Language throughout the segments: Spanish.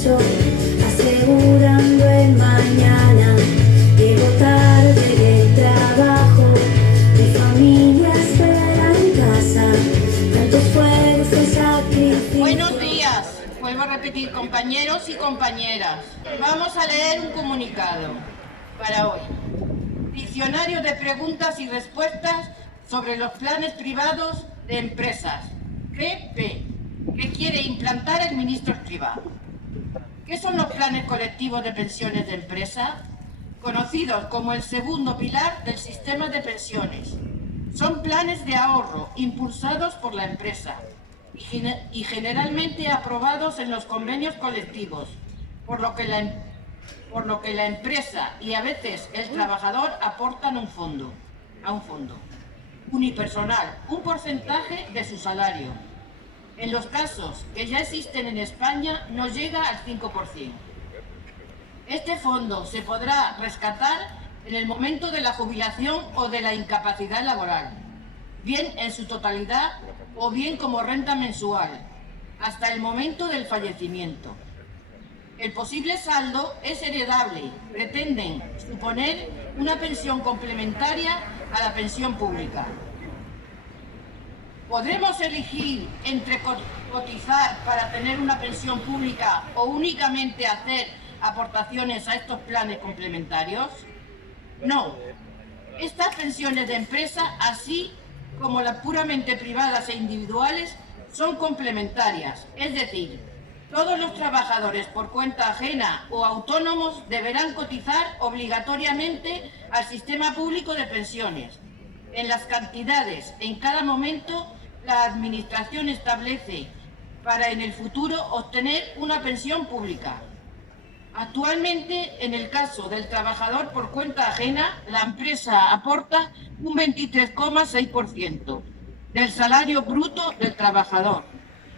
discurso asegurando el mañana. Llego tarde del trabajo, mi familia espera en casa, tanto esfuerzo, sacrificio. Buenos días, vuelvo a repetir, compañeros y compañeras. Vamos a leer un comunicado para hoy. Diccionario de preguntas y respuestas sobre los planes privados de empresas. PP, que quiere implantar el ministro Escrivá. ¿Qué son los planes colectivos de pensiones de empresa? Conocidos como el segundo pilar del sistema de pensiones. Son planes de ahorro impulsados por la empresa y generalmente aprobados en los convenios colectivos, por lo que la empresa y a veces el trabajador aportan a un fondo unipersonal, un porcentaje de su salario. En los casos que ya existen en España no llega al 5%. Este fondo se podrá rescatar en el momento de la jubilación o de la incapacidad laboral, bien en su totalidad o bien como renta mensual, hasta el momento del fallecimiento. El posible saldo es heredable. Pretenden suponer una pensión complementaria a la pensión pública. ¿Podremos elegir entre cotizar para tener una pensión pública o únicamente hacer aportaciones a estos planes complementarios? No. Estas pensiones de empresa, así como las puramente privadas e individuales, son complementarias, es decir, todos los trabajadores por cuenta ajena o autónomos deberán cotizar obligatoriamente al sistema público de pensiones, en las cantidades en cada momento la Administración establece para en el futuro obtener una pensión pública. Actualmente, en el caso del trabajador por cuenta ajena, la empresa aporta un 23,6% del salario bruto del trabajador,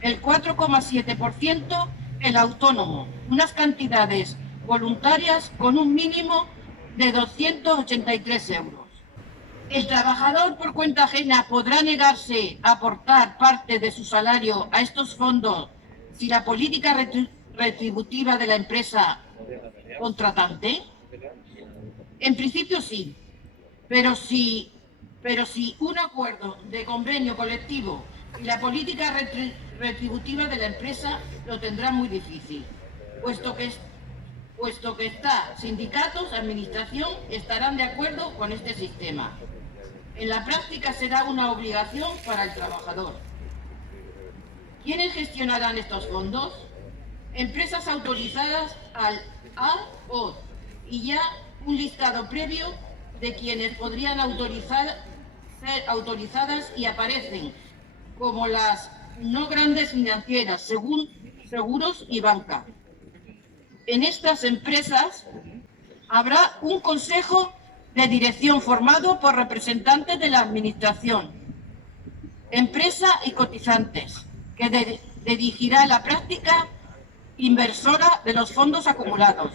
el 4,7% el autónomo, unas cantidades voluntarias con un mínimo de 283 euros. El trabajador por cuenta ajena podrá negarse a aportar parte de su salario a estos fondos si la política retributiva de la empresa contratante. En principio sí, pero si un acuerdo de convenio colectivo y la política retributiva de la empresa lo tendrá muy difícil, puesto que sindicatos, administración estarán de acuerdo con este sistema. En la práctica será una obligación para el trabajador. ¿Quiénes gestionarán estos fondos? Empresas autorizadas al AOD y ya un listado previo de quienes podrían ser autorizadas y aparecen como las no grandes financieras, según seguros y banca. En estas empresas habrá un consejo de dirección formado por representantes de la administración, empresa y cotizantes, que dirigirá la práctica inversora de los fondos acumulados,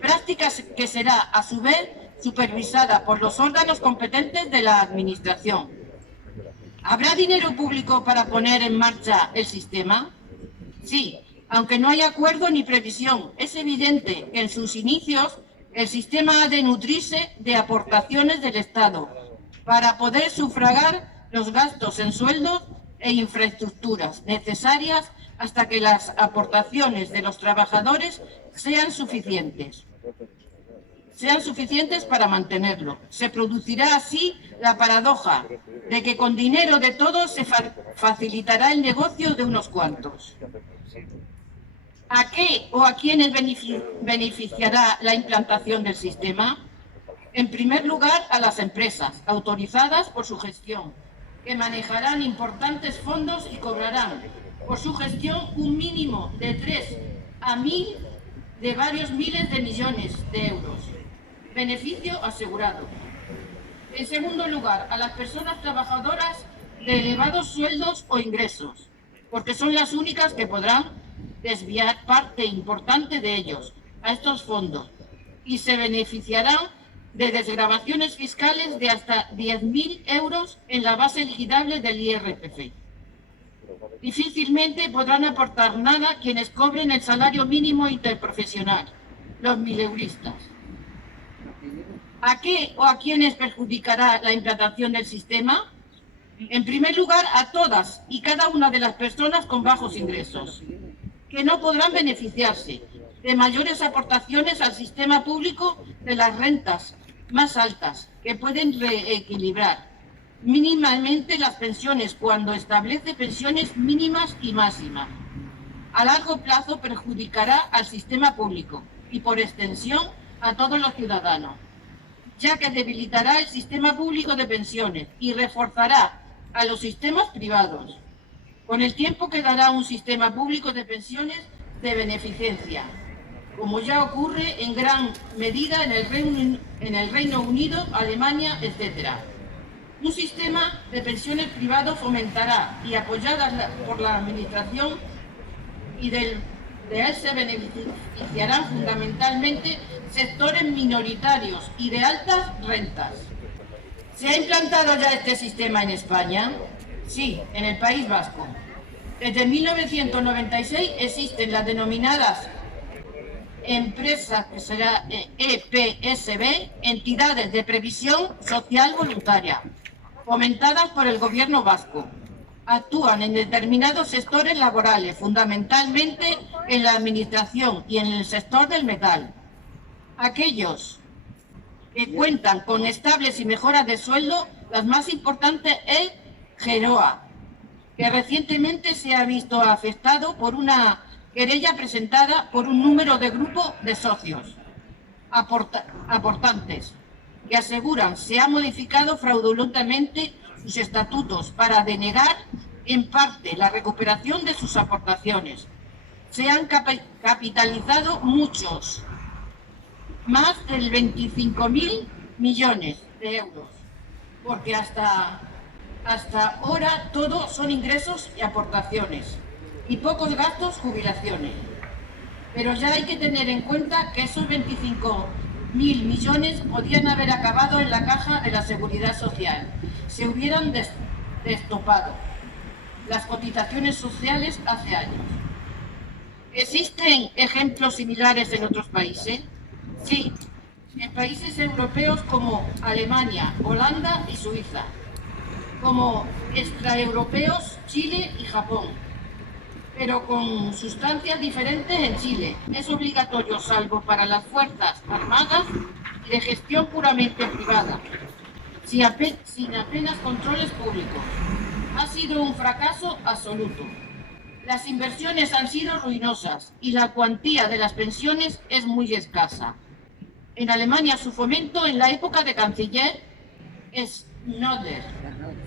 práctica que será a su vez supervisada por los órganos competentes de la administración. ¿Habrá dinero público para poner en marcha el sistema? Sí, aunque no hay acuerdo ni previsión. Es evidente que en sus inicios el sistema ha de nutrirse de aportaciones del Estado para poder sufragar los gastos en sueldos e infraestructuras necesarias hasta que las aportaciones de los trabajadores sean suficientes para mantenerlo. Se producirá así la paradoja de que con dinero de todos se facilitará el negocio de unos cuantos. ¿A qué o a quiénes beneficiará la implantación del sistema? En primer lugar, a las empresas autorizadas por su gestión, que manejarán importantes fondos y cobrarán por su gestión un mínimo de 3 a 1.000 de varios miles de millones de euros. Beneficio asegurado. En segundo lugar, a las personas trabajadoras de elevados sueldos o ingresos, porque son las únicas que podrán desviar parte importante de ellos a estos fondos y se beneficiarán de desgravaciones fiscales de hasta 10.000 euros en la base liquidable del IRPF. Difícilmente podrán aportar nada quienes cobren el salario mínimo interprofesional, los mileuristas. ¿A qué o a quiénes perjudicará la implantación del sistema? En primer lugar, a todas y cada una de las personas con bajos ingresos, que no podrán beneficiarse de mayores aportaciones al sistema público de las rentas más altas, que pueden reequilibrar mínimamente las pensiones cuando establece pensiones mínimas y máximas. A largo plazo perjudicará al sistema público y, por extensión, a todos los ciudadanos, ya que debilitará el sistema público de pensiones y reforzará a los sistemas privados. Con el tiempo quedará un sistema público de pensiones de beneficencia, como ya ocurre en gran medida en el Reino Unido, Alemania, etc. Un sistema de pensiones privado fomentará y apoyada por la Administración y de él se beneficiarán fundamentalmente sectores minoritarios y de altas rentas. ¿Se ha implantado ya este sistema en España? Sí, en el País Vasco. Desde 1996 existen las denominadas empresas, que será EPSB, entidades de previsión social voluntaria, fomentadas por el gobierno vasco. Actúan en determinados sectores laborales, fundamentalmente en la administración y en el sector del metal. Aquellos que cuentan con estables y mejoras de sueldo, las más importantes es Geroa, que recientemente se ha visto afectado por una querella presentada por un número de grupo de socios aportantes, que aseguran se ha modificado fraudulentamente sus estatutos para denegar en parte la recuperación de sus aportaciones. Se han capitalizado muchos, más de 25.000 millones de euros, porque hasta ahora todo son ingresos y aportaciones, y pocos gastos, jubilaciones. Pero ya hay que tener en cuenta que esos 25.000 millones podían haber acabado en la caja de la Seguridad Social, se hubieran destopado las cotizaciones sociales hace años. ¿Existen ejemplos similares en otros países? Sí, en países europeos como Alemania, Holanda y Suiza, como extraeuropeos Chile y Japón, pero con sustancias diferentes en Chile. Es obligatorio salvo para las Fuerzas Armadas y de gestión puramente privada, sin apenas controles públicos. Ha sido un fracaso absoluto. Las inversiones han sido ruinosas y la cuantía de las pensiones es muy escasa. En Alemania su fomento en la época de canciller Schröder,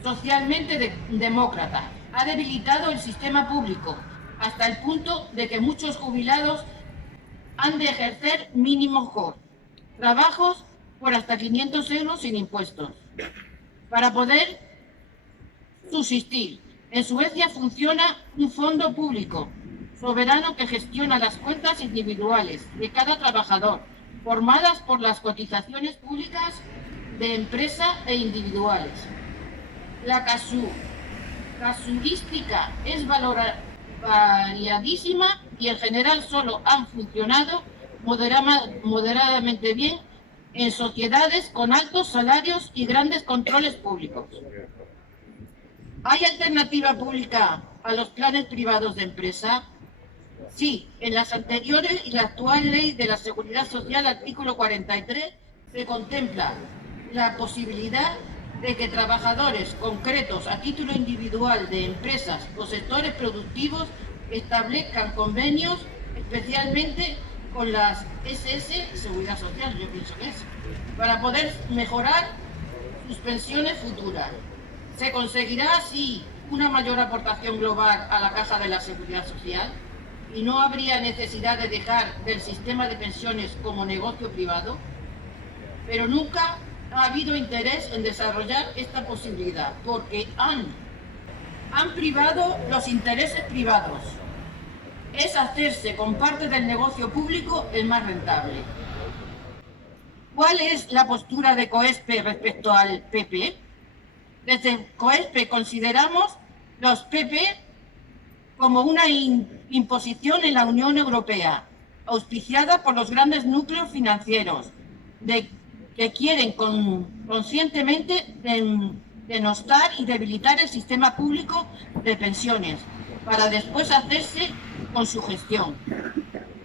socialmente demócrata, ha debilitado el sistema público hasta el punto de que muchos jubilados han de ejercer mínimos trabajos por hasta 500 euros sin impuestos para poder subsistir. En Suecia funciona un fondo público soberano que gestiona las cuentas individuales de cada trabajador, formadas por las cotizaciones públicas de empresa e individuales. La casuística es variadísima y en general solo han funcionado moderadamente bien en sociedades con altos salarios y grandes controles públicos. ¿Hay alternativa pública a los planes privados de empresa? Sí, en las anteriores y la actual Ley de la Seguridad Social, artículo 43, se contempla la posibilidad de que trabajadores concretos a título individual de empresas o sectores productivos establezcan convenios especialmente con las SS, Seguridad Social, yo pienso que es, para poder mejorar sus pensiones futuras. Se conseguirá así una mayor aportación global a la caja de la Seguridad Social y no habría necesidad de dejar del sistema de pensiones como negocio privado, pero nunca ha habido interés en desarrollar esta posibilidad porque han privado los intereses privados. Es hacerse con parte del negocio público el más rentable. ¿Cuál es la postura de COESPE respecto al PP? Desde COESPE consideramos los PP como una imposición en la Unión Europea, auspiciada por los grandes núcleos financieros, que quieren conscientemente denostar y debilitar el sistema público de pensiones, para después hacerse con su gestión.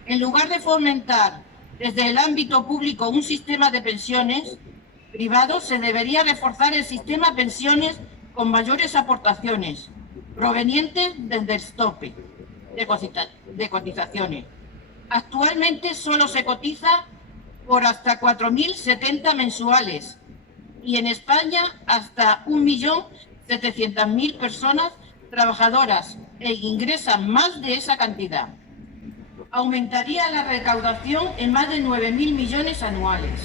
En lugar de fomentar desde el ámbito público un sistema de pensiones privado, se debería reforzar el sistema de pensiones con mayores aportaciones provenientes desde el tope de cotizaciones. Actualmente solo se cotiza por hasta 4.070 mensuales y en España hasta 1.700.000 personas trabajadoras ingresan más de esa cantidad. Aumentaría la recaudación en más de 9.000 millones anuales.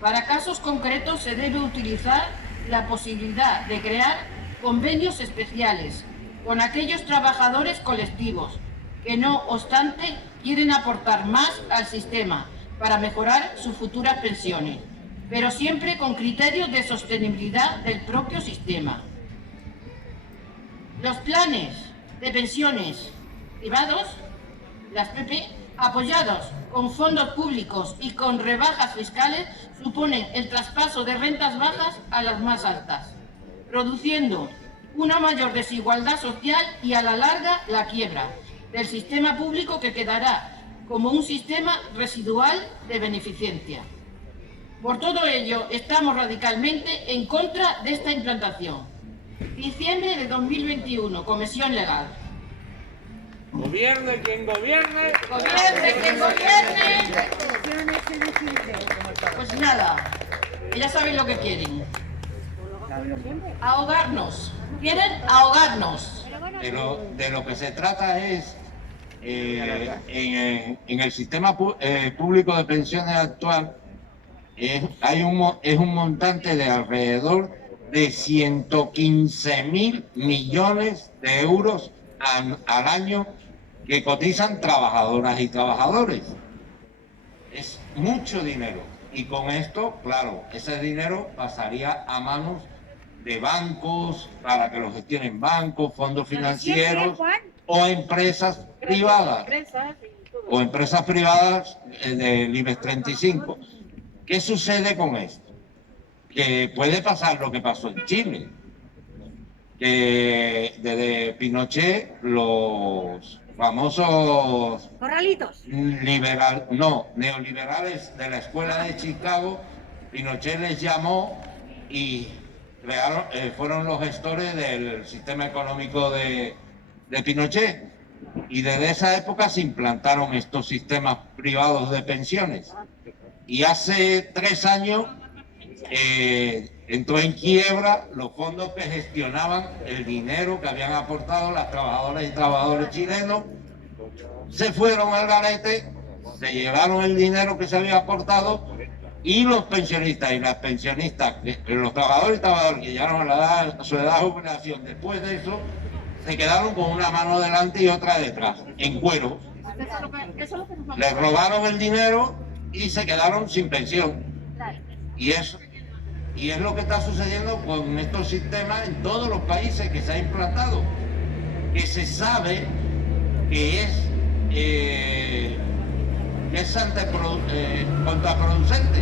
Para casos concretos se debe utilizar la posibilidad de crear convenios especiales con aquellos trabajadores colectivos que, no obstante, quieren aportar más al sistema para mejorar sus futuras pensiones, pero siempre con criterios de sostenibilidad del propio sistema. Los planes de pensiones privados, las PP, apoyados con fondos públicos y con rebajas fiscales, suponen el traspaso de rentas bajas a las más altas, produciendo una mayor desigualdad social y a la larga la quiebra del sistema público, que quedará como un sistema residual de beneficencia. Por todo ello, estamos radicalmente en contra de esta implantación. Diciembre de 2021, Comisión Legal. Gobierne quien gobierne. Gobierne quien gobierne. Pues nada, ya saben lo que quieren. Ahogarnos. Quieren ahogarnos. De lo que se trata es, en el sistema público de pensiones actual, es un montante de alrededor de 115.000 millones de euros al año que cotizan trabajadoras y trabajadores. Es mucho dinero, y con esto, claro, ese dinero pasaría a manos de bancos, para que lo gestionen bancos, fondos financieros o empresas privadas. O empresas privadas del IBEX 35. ¿Qué sucede con esto? Que puede pasar lo que pasó en Chile, que desde Pinochet los famosos corralitos neoliberales de la escuela de Chicago, Pinochet les llamó y crearon, fueron los gestores del sistema económico de Pinochet, y desde esa época se implantaron estos sistemas privados de pensiones, y hace 3 años entró en quiebra los fondos que gestionaban el dinero que habían aportado las trabajadoras y trabajadores chilenos. Se fueron al garete, se llevaron el dinero que se había aportado, y los pensionistas y las pensionistas, los trabajadores y trabajadoras que llegaron a su edad de jubilación después de eso, se quedaron con una mano delante y otra detrás, en cuero. Les robaron el dinero y se quedaron sin pensión. Y es lo que está sucediendo con estos sistemas en todos los países que se ha implantado, que se sabe que es contraproducente.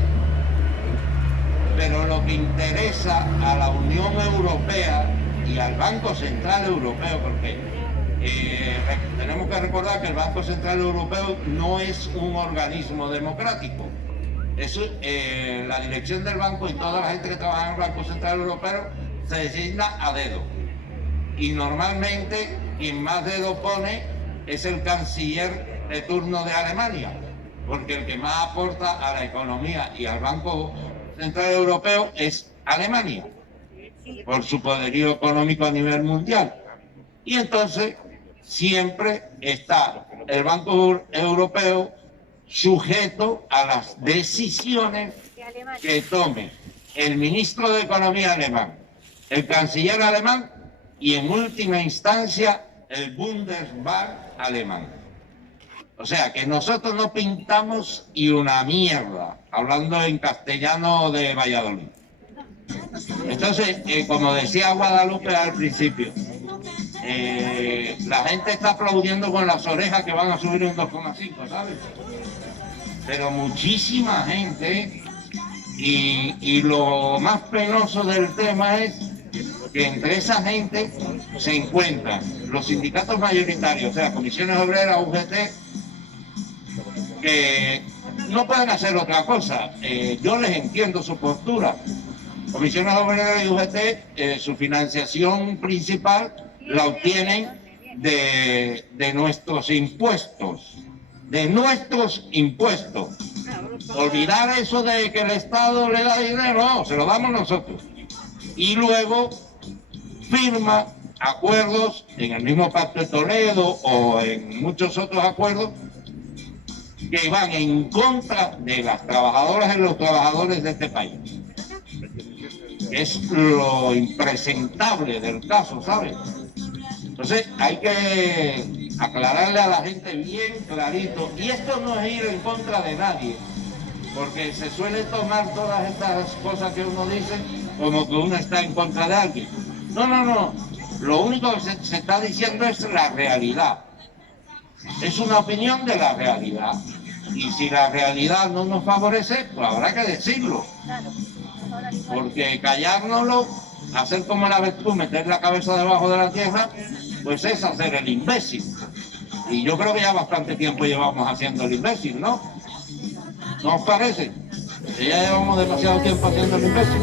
Pero lo que interesa a la Unión Europea y al Banco Central Europeo, porque tenemos que recordar que el Banco Central Europeo no es un organismo democrático. Eso, la dirección del banco y toda la gente que trabaja en el Banco Central Europeo se designa a dedo. Y normalmente quien más dedo pone es el canciller de turno de Alemania, porque el que más aporta a la economía y al Banco Central Europeo es Alemania, por su poderío económico a nivel mundial. Y entonces siempre está el Banco Europeo sujeto a las decisiones que tome el ministro de Economía alemán, el canciller alemán y en última instancia el Bundesbank alemán. O sea que nosotros no pintamos y una mierda, hablando en castellano de Valladolid. Entonces, como decía Guadalupe al principio, la gente está aplaudiendo con las orejas que van a subir un 2,5, ¿sabes? Pero muchísima gente, y lo más penoso del tema es que entre esa gente se encuentran los sindicatos mayoritarios, o sea, comisiones obreras, UGT, que no pueden hacer otra cosa. Yo les entiendo su postura. Comisiones obreras y UGT, su financiación principal la obtienen de nuestros impuestos. De nuestros impuestos. Olvidar eso de que el Estado le da dinero, no, se lo damos nosotros. Y luego firma acuerdos en el mismo Pacto de Toledo o en muchos otros acuerdos que van en contra de las trabajadoras y los trabajadores de este país. Es lo impresentable del caso, ¿sabes? Entonces hay que aclararle a la gente bien clarito, y esto no es ir en contra de nadie, porque se suele tomar todas estas cosas que uno dice como que uno está en contra de alguien. No, no, no, lo único que se está diciendo es la realidad, es una opinión de la realidad, y si la realidad no nos favorece, pues habrá que decirlo, porque callárnoslo, hacer como la avestruz, meter la cabeza debajo de la tierra, pues es hacer el imbécil. Y yo creo que ya bastante tiempo llevamos haciendo el imbécil, ¿no? ¿No os parece? Que ya llevamos demasiado tiempo haciendo el imbécil.